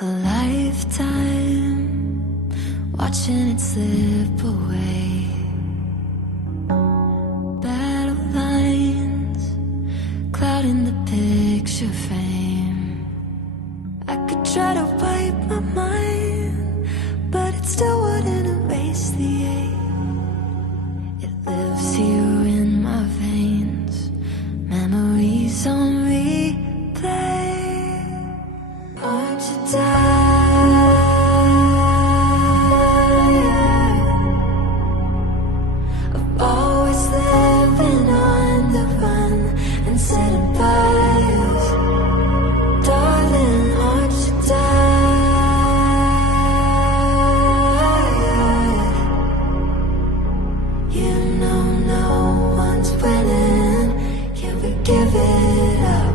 A lifetime watching it slip away. Battle lines clouding the picture frame. I could try to wipe my mind, but it still wouldn't erase the ache. It lives here in my veins, memories on replay. Won't you die? Of always living on the run and setting fires. Darling, won't you die? You know no one's winning. Can we give it up?